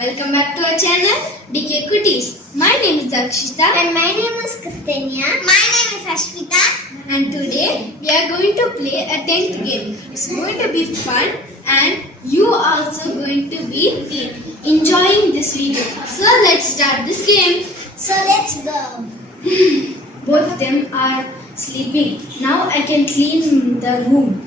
Welcome back to our channel DK Cuties. My name is Dakshita And my name is Kristania. My name is Ashmita. and today we are going to play a 10th game. It's going to be fun and you are also going to be enjoying this video. So let's start this game. So let's go. Both of them are sleeping. Now I can clean the room.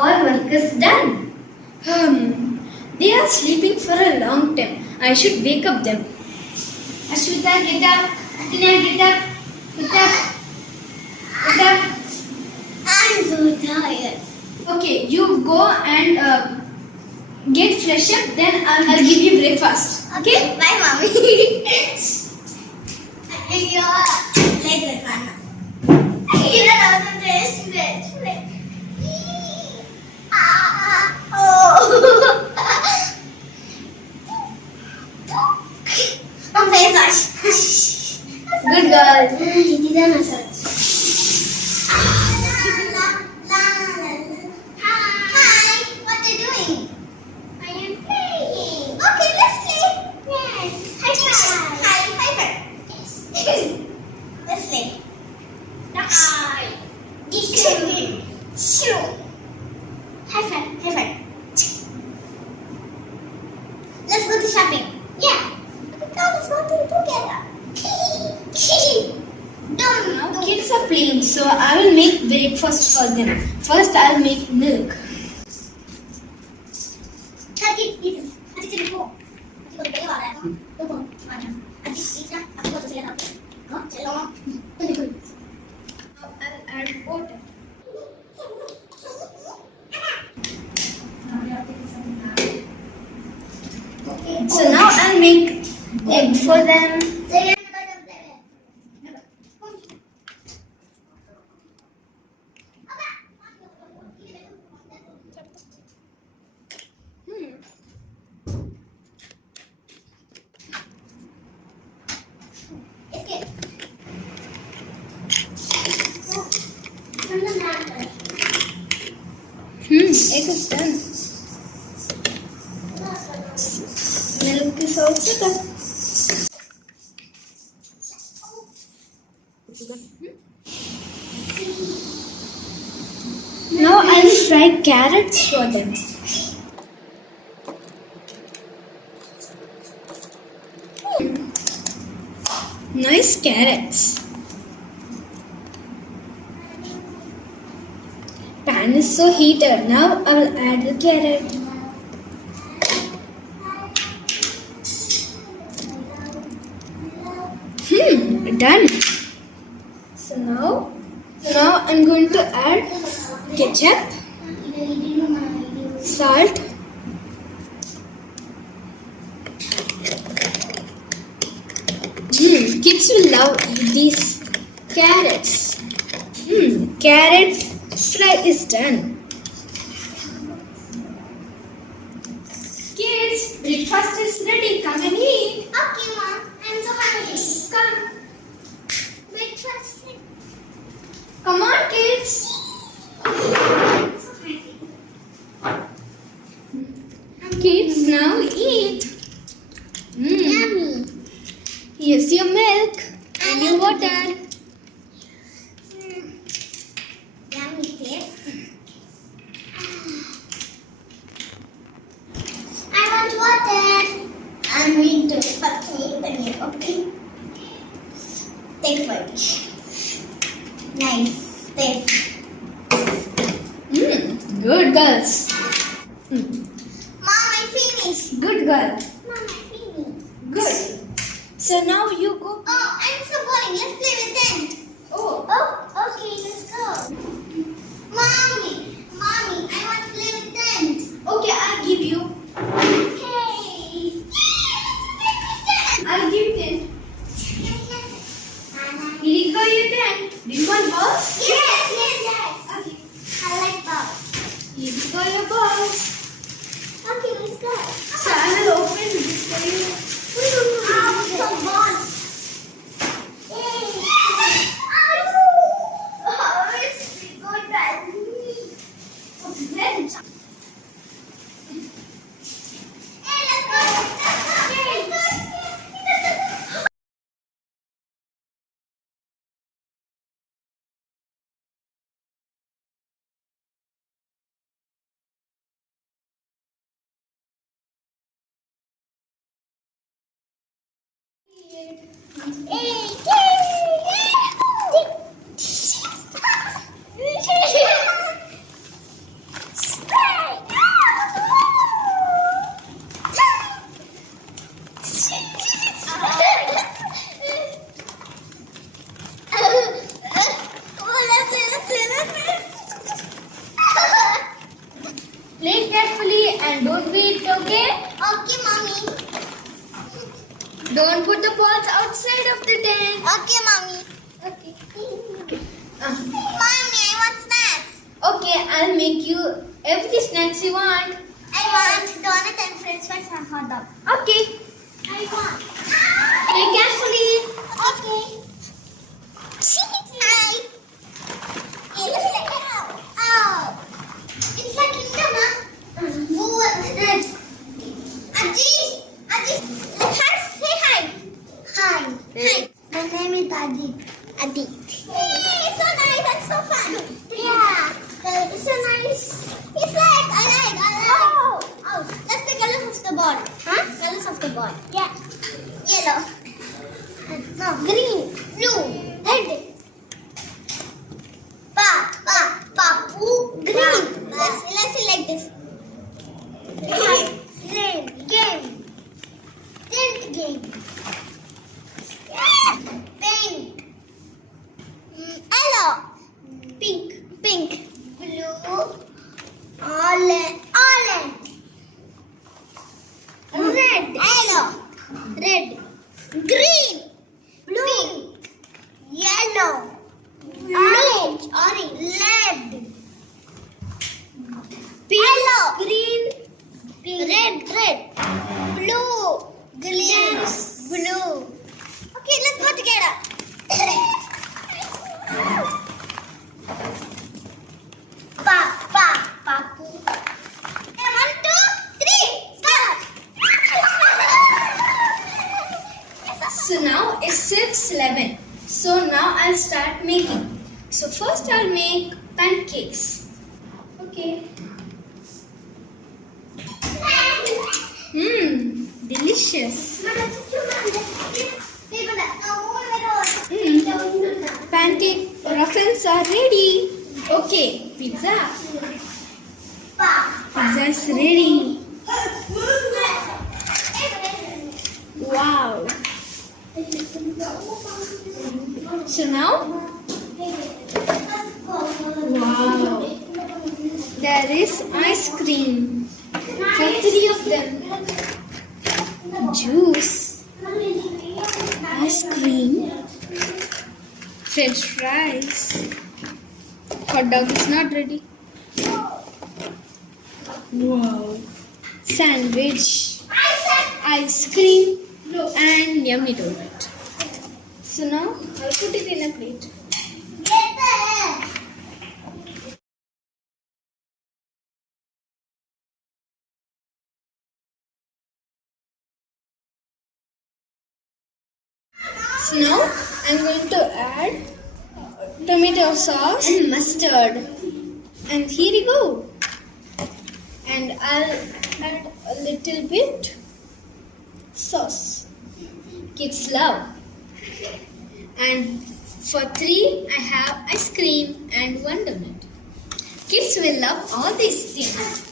All work is done. They are sleeping for a long time. I should wake up them. Ashwita, get up. Atina, get up. Get up. Get up. I'm so tired. Okay, you go and get fresh up. Then I'll give you breakfast. Okay, bye, mommy. You're later, Anna. You don't have to rest. Oh my gosh. Good girl. He didn't answer. Hi, what are you doing? I am playing. Okay, let's play. Yes. High five. Yes. Let's play. Hi. High five. Let's go to shopping. Yeah. Let's go together. Now kids are playing, so I will make breakfast for them. First, I'll make milk. Now I'll add water. So now I'll make egg for them. Egg is done. Milk is also done. Now I'll fry carrots for them. Nice carrots. Pan is so heated. Now I'll add the carrot. Done. So now I'm going to add ketchup, salt, kids will love these carrots. Carrot fry is done. Kids, breakfast is ready. Come and eat. Okay, Mom. I'm so hungry. Come. Breakfast. Come on, kids. I'm so hungry. Kids, now eat. Yummy. Here's your milk and your water. Yummy taste. I want water. I need to first eat the milk. Okay. Take for it. Nice taste. Good girls. Mom, I finished. Good girl. Mom, I finished. Good. So now you go. Oh, I'm so boring. Let's play with tent. Oh, Okay, let's go. Mommy, I want to play with tent. okay, I'll give you. Okay. I'll give 10. Here you go, your 10. Do you want balls? Yes. Okay. I like balls. Here you go, your balls. Okay, let's go. So I will open this for you. So balls. Yay. Oh, it's good. Hey, let's go. Play carefully and don't beat, okay? Okay, mommy. Don't put the balls outside of the tent. Okay, mommy. Okay. Mommy, I want snacks. Okay, I'll make you every snacks you want. I want donut and french fries and hot dog. Okay. I want. Play carefully. Okay. Hi. Hey, look at that. Oh. It's like kingdom, huh? Aji. Say hi. Hi. My name is Adi. Adi. Hey, so nice. That's so fun. Yeah. It's so nice. It's like, I like. Oh. That's the colors of the ball. Huh? Colors of the ball. Yeah. Yellow. No. Green. Blue. Red. Papu. Green. Let's see like this. Red. Game. Tent game. Pink. Yellow. Pink. Blue. Orange. Red. Yellow. Red. Green. Blue. Yellow. Orange. Red. Yellow. Green. Red. Blue. Blue. Okay, let's go together. Papu. Okay, 1, 2, 3, start. So now it's 6:11. So now I'll start making. So first I'll make pancakes. Okay. Delicious. Pancake muffins are ready. Okay, pizza. Pizza is ready. Wow. So now, wow, there is ice cream for 3 of them. Juice, ice cream, French fries. Hot dog is not ready. Wow. Sandwich, ice cream, and yummy donut. So now I'll put it in a plate. So now I'm going to add tomato sauce and mustard. And here you go. And I'll add a little bit sauce. Kids love. And for 3, I have ice cream and 1 donut. Kids will love all these things.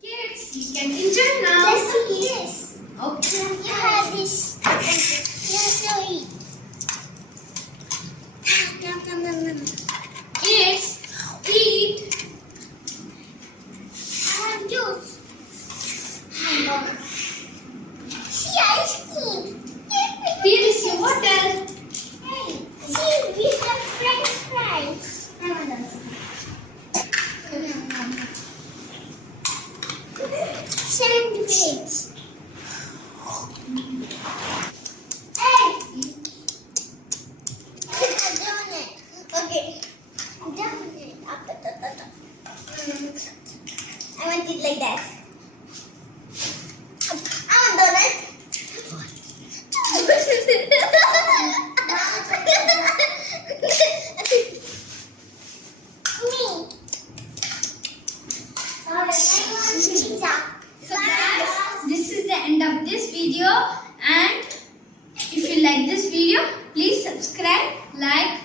Kids, Yes, you can enjoy now. Yes. Okay. You have this. Yes, you eat. Nom. It's eat. I have juice. See ice cream. Here is your water. Hey, see, we have French fries. I want those. Sandwich. Hey! I'm doing it. Okay. I'm doing it. I want it like that. I want donut. Me. I want pizza. So guys, this is the end of this video, and if you like this video, please subscribe, like